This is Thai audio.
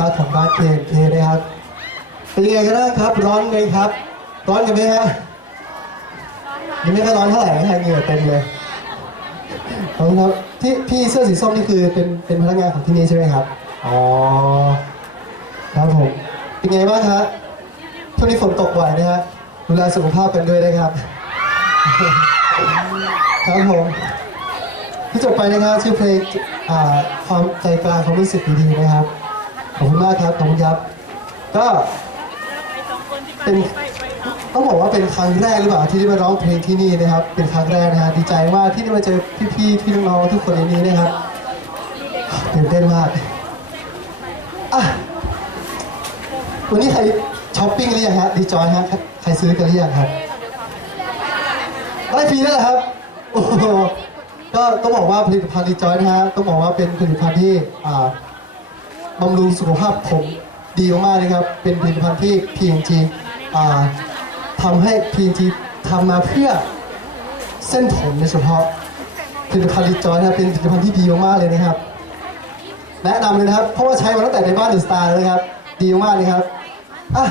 ครับของบ้านเคเคนะครับเป็นยังไงกันบ้างครับร้อนไหมครับ ร้อนกันไหมฮะยังไม่ค่อยร้อนเท่าไหร่นะฮะเหงื่อเต็มเลยขอบคุณครับที่พี่เสื้อสีส้มนี่คือเป็นเป็นพนักงานของที่นี่ใช่ไหมครับอ๋อครับผมเป็นไงบ้างฮะช่วงนี้ฝนตกบ่อยนะฮะดูแลสุขภาพกันด้วยนะครับ ครับผมที่จบไปนะครับชื่อเพลงความใจกลางความรู้สึกดีๆนะครับ ขอบคุณมากครับขอบคุณครับ ก็เป็นต้องบอกว่าเป็นครั้งแรกหรือเปล่าที่ได้มาร้องเพลงที่นี่นะครับ เป็นครั้งแรกนะฮะดีใจมากที่ได้มาเจอพี่ๆพี่น้องๆทุกคนในนี้นะครับตื่นเต้นมากอะวันนี้ใครช้อปปิ้งหรือยังฮะดีจอยฮะใครซื้อกันหรือยังครับได้ฟรีแล้วเหรอครับโอ้โหก็ต้องบอกว่าผลิตภัณฑ์ดีจอยนะฮะต้องบอกว่าเป็นผลิตภัณฑ์ที่อ่า บำรุงสุขภาพผมดีมากเลยครับ เป็นผลิตภัณฑ์ที่ P&G ทำให้ P&G ทำมาเพื่อเส้นผมโดยเฉพาะผลิตภัณฑ์ดีจอยนะครับเป็นผลิตภัณฑ์ที่ดีมากเลยนะครับ แนะนำเลยนะครับ เพราะว่าใช้มาตั้งแต่ในบ้านเดอะสตาร์เลยครับ ดีมากเลยครับอะ